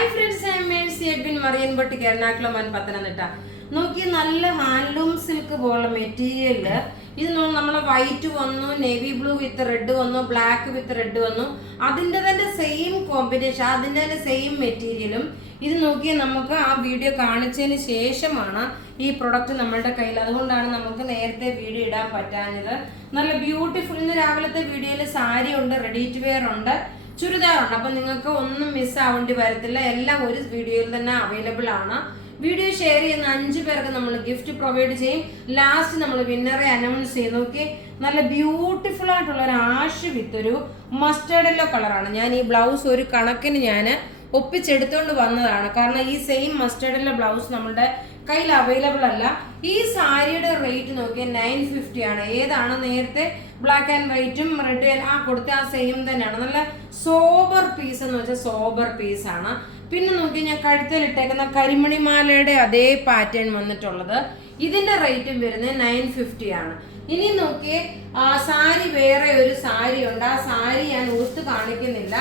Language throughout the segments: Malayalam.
Hi friends, I am Mercy Edwin Mariyanpatti Ernakulam Pathanamthitta. നോക്കി നല്ല ഹാൻഡ്ലൂം സിൽക്ക് പോലുള്ള മെറ്റീരിയല്. ഇത് നമ്മൾ വൈറ്റ് വന്നു, നേവി ബ്ലൂ വിത്ത് റെഡ് വന്നു, ബ്ലാക്ക് വിത്ത് റെഡ് വന്നു. അതിൻ്റെ തന്നെ സെയിം കോമ്പിനേഷൻ, അതിൻ്റെ തന്നെ സെയിം മെറ്റീരിയലും. ഇത് നോക്കിയാൽ നമുക്ക് ആ വീഡിയോ കാണിച്ചതിന് ശേഷമാണ് ഈ പ്രൊഡക്റ്റ് നമ്മളുടെ കയ്യിൽ. അതുകൊണ്ടാണ് നമുക്ക് നേരത്തെ വീഡിയോ ഇടാൻ പറ്റാഞ്ഞത്. നല്ല ബ്യൂട്ടിഫുൾ. ഇന്ന് രാവിലത്തെ വീഡിയോയിൽ സാരി ഉണ്ട്, റെഡി ടു വെയർ ഉണ്ട്, ചുരിദാറുണ്ട്. അപ്പം നിങ്ങൾക്ക് ഒന്നും മിസ്സാവേണ്ടി വരത്തില്ല. എല്ലാം ഒരു വീഡിയോയിൽ തന്നെ അവൈലബിൾ ആണ്. വീഡിയോ ഷെയർ ചെയ്യുന്ന 5 പേർക്ക് നമ്മൾ ഗിഫ്റ്റ് പ്രൊവൈഡ് ചെയ്യും. ലാസ്റ്റ് നമ്മൾ വിന്നറെ അനൗൺസ് ചെയ്ത്. നോക്കി നല്ല ബ്യൂട്ടിഫുൾ ആയിട്ടുള്ള ഒരു ആഷ് വിത്ത് ഒരു മസ്റ്റേർഡ് യെല്ലോ കളറാണ്. ഞാൻ ഈ ബ്ലൗസ് ഒരു കണക്കിന് ഞാൻ ഒപ്പിച്ചെടുത്തുകൊണ്ട് വന്നതാണ്. കാരണം ഈ സെയിം മസ്റ്റേർഡ് യെല്ലോ ബ്ലൗസ് നമ്മളുടെ കയ്യിൽ അവൈലബിൾ അല്ല. ഈ സാരിയുടെ റേറ്റ് നോക്കിയാൽ 950 ആണ്. ഏതാണ് നേരത്തെ ബ്ലാക്ക് ആൻഡ് വൈറ്റും റെഡ് കൊടുത്ത ആ സെയിം തന്നെയാണ്. നല്ല സോബർ പീസ് എന്ന് വെച്ചാൽ സോബർ പീസാണ്. പിന്നെ നോക്കി ഞാൻ കഴുത്തിലിട്ടേക്കുന്ന കരിമണിമാലയുടെ അതേ പാറ്റേൺ വന്നിട്ടുള്ളത്. ഇതിന്റെ റേറ്റും വരുന്നത് 950 ആണ്. ഇനി നോക്കി സാരി, വേറെ ഒരു സാരി ഉണ്ട്. ആ സാരി ഞാൻ ഉടുത്ത് കാണിക്കുന്നില്ല.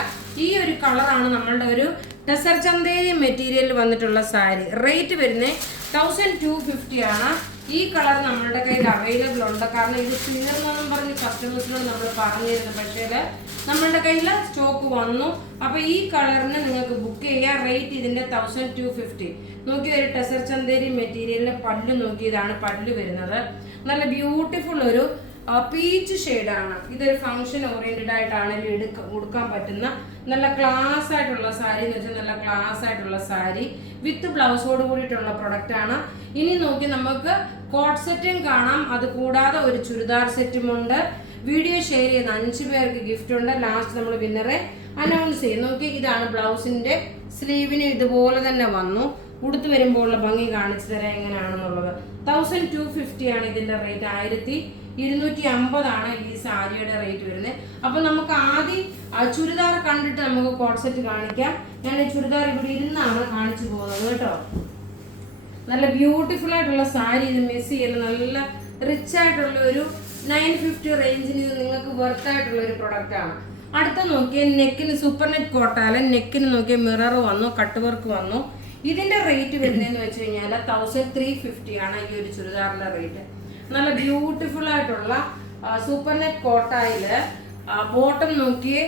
ഈ ഒരു കളറാണ് നമ്മളുടെ ഒരു ടെസർ ചന്തേരി മെറ്റീരിയൽ വന്നിട്ടുള്ള സാരി. റേറ്റ് വരുന്നത് 1250 ആണ്. ഈ കളർ നമ്മളുടെ കയ്യിൽ അവൈലബിൾ ഉണ്ട്. കാരണം ഇത് തീർന്നെന്നും പറഞ്ഞ് കസ്റ്റമേഴ്സിനോട് നമ്മൾ പറഞ്ഞിരുന്നു. പക്ഷേ നമ്മളുടെ കയ്യിൽ സ്റ്റോക്ക് വന്നു. അപ്പൊ ഈ കളറിന് നിങ്ങൾക്ക് ബുക്ക് ചെയ്യാം. റേറ്റ് ഇതിന്റെ 1250. നോക്കി ഒരു ടെസർ ചന്തേരി മെറ്റീരിയലിന്റെ പല്ല് നോക്കി, ഇതാണ് പല്ല് വരുന്നത്. നല്ല ബ്യൂട്ടിഫുൾ ഒരു പീച്ച് ഷെയ്ഡാണ്. ഇതൊരു ഫംഗ്ഷൻ ഓറിയന്റഡ് ആയിട്ടാണ് ഉടുക്കാൻ പറ്റുന്ന നല്ല ക്ലാസ് ആയിട്ടുള്ള സാരി എന്ന് വെച്ചാൽ നല്ല ക്ലാസ് ആയിട്ടുള്ള സാരി വിത്ത് ബ്ലൗസോട് കൂടിയിട്ടുള്ള പ്രൊഡക്റ്റ് ആണ്. ഇനി നോക്കി നമുക്ക് കോട്ട് സെറ്റും കാണാം. അത് കൂടാതെ ഒരു ചുരിദാർ സെറ്റും ഉണ്ട്. വീഡിയോ ഷെയർ ചെയ്യുന്ന 5 പേർക്ക് ഗിഫ്റ്റ് ഉണ്ട്. ലാസ്റ്റ് നമ്മൾ വിന്നറെ അനൗൺസ് ചെയ്യും. നോക്കി ഇതാണ് ബ്ലൗസിന്റെ സ്ലീവിന് ഇതുപോലെ തന്നെ വന്നു. ഉടുത്ത് വരുമ്പോൾ ഉള്ള ഭംഗി കാണിച്ചു തരാം എങ്ങനെയാണെന്നുള്ളത്. 1250 ആണ് ഇതിന്റെ റേറ്റ്. 1250 ആണ് ഈ സാരിയുടെ റേറ്റ് വരുന്നത്. അപ്പൊ നമുക്ക് ആദ്യം ചുരിദാർ കണ്ടിട്ട് നമുക്ക് കോട്ട് സെറ്റ് കാണിക്കാം. ഞാൻ ചുരിദാർ ഇവിടെ ഇരുന്നാണ് കാണിച്ചു പോകുന്നത് കേട്ടോ. നല്ല ബ്യൂട്ടിഫുൾ ആയിട്ടുള്ള സാരി. ഇത് മിസ് ചെയ്യല്. നല്ല റിച്ച് ആയിട്ടുള്ള ഒരു 950 റേഞ്ചിന് ഇത് നിങ്ങൾക്ക് വർത്ത് ആയിട്ടുള്ള ഒരു പ്രൊഡക്റ്റ് ആണ്. അടുത്ത നോക്കിയാൽ നെക്കിന് സൂപ്പർ നെറ്റ് കോട്ടാല്. നെക്കിന് നോക്കിയാൽ മിറർ വന്നു, കട്ട് വർക്ക് വന്നു. ഇതിന്റെ റേറ്റ് വരുന്നതെന്ന് വെച്ച് കഴിഞ്ഞാൽ 1350 ആണ് ഈ ഒരു ചുരിദാറിന്റെ റേറ്റ്. നല്ല ബ്യൂട്ടിഫുൾ ആയിട്ടുള്ള സൂപ്പർ നെറ്റ് കോട്ടായില് ബോട്ടം നോക്കിയേ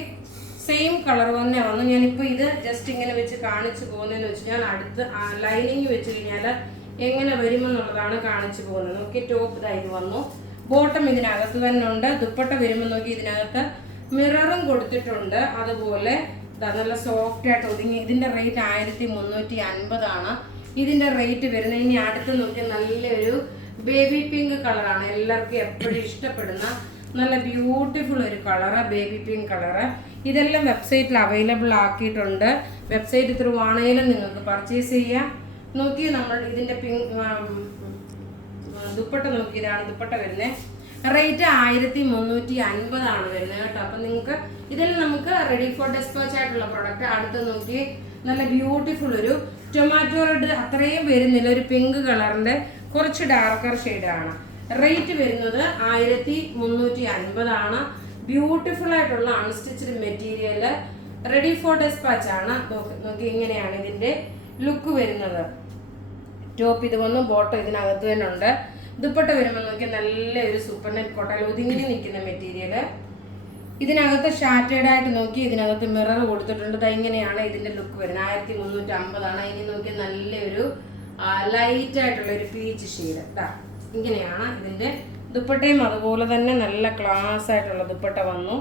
സെയിം കളർ തന്നെ വന്നു. ഞാനിപ്പോൾ ഇത് ജസ്റ്റ് ഇങ്ങനെ വെച്ച് കാണിച്ചു പോകുന്നതെന്ന് വെച്ച് കഴിഞ്ഞാൽ അടുത്ത് ലൈനിങ് വെച്ച് കഴിഞ്ഞാൽ എങ്ങനെ വരുമെന്നുള്ളതാണ് കാണിച്ചു പോകുന്നത്. നോക്കി ടോപ്പ് ഇതായി വന്നു. ബോട്ടം ഇതിനകത്ത് തന്നെ ഉണ്ട്. ദുപ്പട്ട വരുമ്പോൾ നോക്കി ഇതിനകത്ത് മിററും കൊടുത്തിട്ടുണ്ട്. അതുപോലെ നല്ല സോഫ്റ്റ് ആയിട്ട് ഒതുങ്ങി. ഇതിന്റെ റേറ്റ് 1350 ആണ് ഇതിന്റെ റേറ്റ് വരുന്നത്. ഇനി അടുത്ത് നോക്കി നല്ലൊരു ബേബി പിങ്ക് കളറാണ്. എല്ലാവർക്കും എപ്പോഴും ഇഷ്ടപ്പെടുന്ന നല്ല ബ്യൂട്ടിഫുൾ ഒരു കളറ്, ബേബി പിങ്ക് കളറ്. ഇതെല്ലാം വെബ്സൈറ്റിൽ അവൈലബിൾ ആക്കിയിട്ടുണ്ട്. വെബ്സൈറ്റ് ത്രൂ ആണെങ്കിലും നിങ്ങൾക്ക് പർച്ചേസ് ചെയ്യാം. നോക്കി നമ്മൾ ഇതിന്റെ ദുപ്പട്ട നോക്കി, ഇതാണ് ദുപ്പട്ട വരുന്നത്. റേറ്റ് 1350 ആണ് വരുന്നത് കേട്ടോ. അപ്പൊ നിങ്ങൾക്ക് ഇതിൽ നമുക്ക് റെഡി ഫോർ ഡെസ്പാച്ച് ആയിട്ടുള്ള പ്രൊഡക്റ്റ്. അടുത്ത് നോക്കി നല്ല ബ്യൂട്ടിഫുൾ ഒരു ടൊമാറ്റോ റെഡ്, അത്രയും വരുന്നില്ല, ഒരു പിങ്ക് കളറിന്റെ കുറച്ച് ഡാർക്കർ ഷെയ്ഡാണ്. റേറ്റ് വരുന്നത് 1350 ആണ്. ബ്യൂട്ടിഫുൾ ആയിട്ടുള്ള unstitched material, ready for dispatch ആണ്. നോക്കി ഇങ്ങനെയാണ് ഇതിന്റെ ലുക്ക് വരുന്നത്. ടോപ്പ് ഇത് വന്നു, ബോട്ടം ഇതിനകത്ത് തന്നെ ഉണ്ട്. ദുപ്പട്ട വരുമ്പോൾ നോക്കി നല്ല ഒരു സൂപ്പർ നെറ്റ് കോട്ടയിൽ ഒതുങ്ങി നിൽക്കുന്ന മെറ്റീരിയൽ. ഇതിനകത്ത് ഷാറ്റേഡ് ആയിട്ട് നോക്കി ഇതിനകത്ത് മിറർ കൊടുത്തിട്ടുണ്ട്. ഇങ്ങനെയാണ് ഇതിന്റെ ലുക്ക് വരുന്നത്. 1350 ആണ്. ഇനി നോക്കി നല്ലൊരു ലൈറ്റ് ആയിട്ടുള്ള ഒരു പീച്ച് ഷെയ്ഡ്. ഇങ്ങനെയാണ് ഇതിന്റെ ദുപ്പട്ടയും. അതുപോലെ തന്നെ നല്ല ക്ലാസ് ആയിട്ടുള്ള ദുപ്പട്ട വന്നു.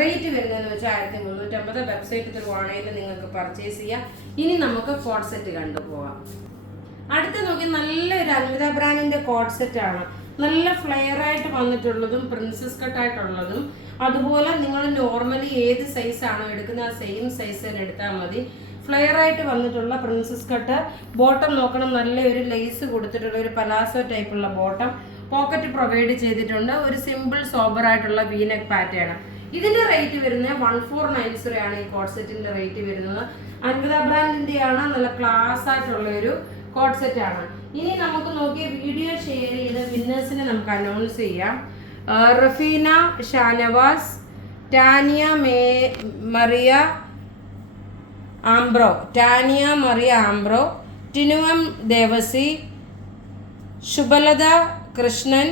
റേറ്റ് വരുന്നതെന്ന് വെച്ചാൽ 1350. വെബ്സൈറ്റ് ത്രൂ ആണെങ്കിൽ നിങ്ങൾക്ക് പർച്ചേസ് ചെയ്യാം. ഇനി നമുക്ക് കോട്ട് സെറ്റ് കണ്ടുപോകാം. അടുത്ത നോക്കി നല്ലൊരു അൽവിദ ബ്രാൻഡിന്റെ കോട്ട് സെറ്റ് ആണ്. നല്ല ഫ്ലെയർ ആയിട്ട് വന്നിട്ടുള്ളതും പ്രിൻസസ് കട്ട് ആയിട്ടുള്ളതും. അതുപോലെ നിങ്ങൾ നോർമലി ഏത് സൈസ് ആണോ എടുക്കുന്നത് ആ സെയിം സൈസ് തന്നെ എടുത്താൽ മതി. ഫ്ലെയർ ആയിട്ട് വന്നിട്ടുള്ള പ്രിൻസസ് കട്ട്. ബോട്ടം നോക്കണം, നല്ലൊരു ലേസ് കൊടുത്തിട്ടുള്ള ഒരു പലാസോ ടൈപ്പുള്ള ബോട്ടം. പോക്കറ്റ് പ്രൊവൈഡ് ചെയ്തിട്ടുണ്ട്. ഒരു സിമ്പിൾ സോബർ ആയിട്ടുള്ള വീനെക്ക് പാറ്റേൺ. ഇതിന്റെ റേറ്റ് വരുന്നത് 1490 ആണ്. ഈ കോട്ട് സെറ്റിന്റെ റേറ്റ് വരുന്നത് അൽവിദ ബ്രാൻഡിന്റെ ആണ്. നല്ല ക്ലാസ് ആയിട്ടുള്ള ഒരു കോട്ട് സെറ്റ് ആണ്. ഇനി നമുക്ക് നോക്കിയ വീഡിയോ ഷെയർ ചെയ്ത വിന്നേഴ്സിനെ നമുക്ക് അനൗൺസ് ചെയ്യാം. Rafeena Shanavas, Tania Maria, Ambro, Tania Maria Ambro, ടിനുവം ദേവസി, ശുഭലത കൃഷ്ണൻ,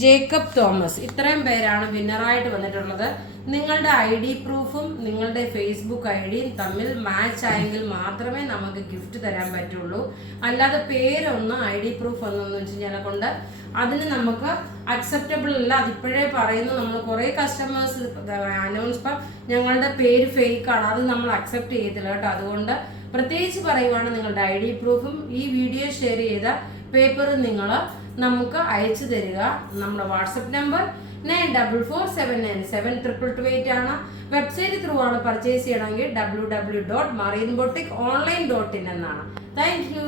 ജേക്കബ് തോമസ്, ഇത്രയും പേരാണ് വിന്നറായിട്ട് വന്നിട്ടുള്ളത്. നിങ്ങളുടെ ID പ്രൂഫും നിങ്ങളുടെ ഫേസ്ബുക്ക് ID തമ്മിൽ മാച്ച് ആയെങ്കിൽ മാത്രമേ നമുക്ക് ഗിഫ്റ്റ് തരാൻ പറ്റുള്ളൂ. അല്ലാതെ പേരൊന്നും ID പ്രൂഫ് ഒന്നെന്ന് വെച്ച് കഴിഞ്ഞാൽ കൊണ്ട് അതിന് നമുക്ക് അക്സെപ്റ്റബിൾ അല്ല. അതിപ്പോഴേ പറയുന്നു, നമ്മൾ കുറേ കസ്റ്റമേഴ്സ് അനൗൺസ് ഇപ്പം ഞങ്ങളുടെ പേര് ഫേക്കാണ്, അത് നമ്മൾ അക്സെപ്റ്റ് ചെയ്തില്ല കേട്ടോ. അതുകൊണ്ട് പ്രത്യേകിച്ച് പറയുവാണ്, നിങ്ങളുടെ ID പ്രൂഫും ഈ വീഡിയോ ഷെയർ ചെയ്ത പേപ്പറും നിങ്ങൾ നമുക്ക് അയച്ചു തരിക. നമ്മുടെ വാട്സപ്പ് നമ്പർ 9447972228 ആണ്. വെബ്സൈറ്റ് ത്രൂ ആണ് പർച്ചേസ് ചെയ്യണമെങ്കിൽ www.marineBoutique.online.in എന്നാണ്. Thank you.